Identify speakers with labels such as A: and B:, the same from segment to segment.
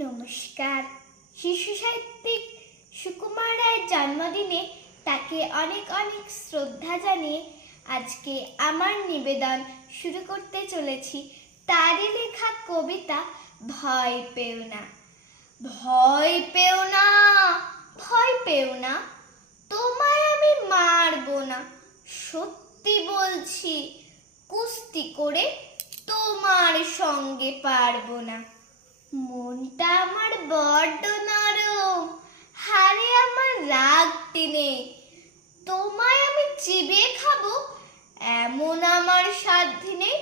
A: নমস্কার। শিশু সাহিত্যিক সুকুমার রায়ের জন্মদিনে তাকে অনেক অনেক শ্রদ্ধা জানিয়ে আজকে আমার নিবেদন শুরু করতে চলেছি। তারই লেখা কবিতা, ভয় পেও না। ভয় পেও না, ভয় পেও না, তোমায় আমি মারবো না। সত্যি বলছি, কুস্তি করে তোমার সঙ্গে পারব না। মনটা আমার বড্ড নরম হারে আমার রাগতে নেই তোমায় আমি চিবিয়ে খাব এমন আমার সাধ্যি নেই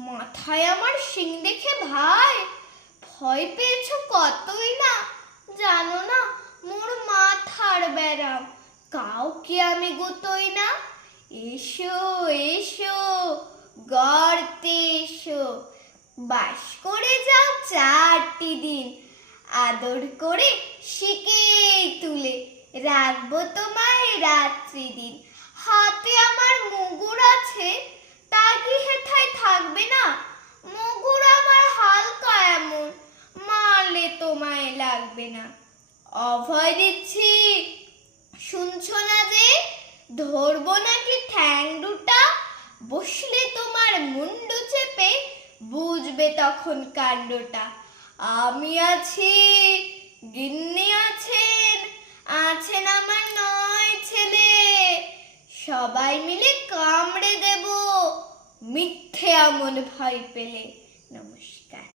A: মাথায় আমার শিং দেখে ভাই ভয় পেয়েছ কতই না জানো না মোর মাথার ব্যারাম কাউকে আমি গুতোই না এসো এসো গর্তে এসো বাস করে যাও চারটি দিন। আদর করে শিকে তুলে রাখব তোমায় রাত্রি দিন। হাতে আমার মুগুর আছে, তা কি হেথায় থাকবে না? মুগুর আমার হালকা এমন, মারলে তোমায় লাগবে না। অভয় দিচ্ছি, শুনছো না যে? ধরবো নাকি ঠ্যাং দুটা? বসলে তোমার মুন্ডু চেপে বুঝবে তখন কাণ্ডটা। আমি আছি, গিন্নি আছেন আছেন আমার নয় ছেলে। সবাই মিলে কামড়ে দেব, মিথ্যে এমন ভয় পেলে। নমস্কার।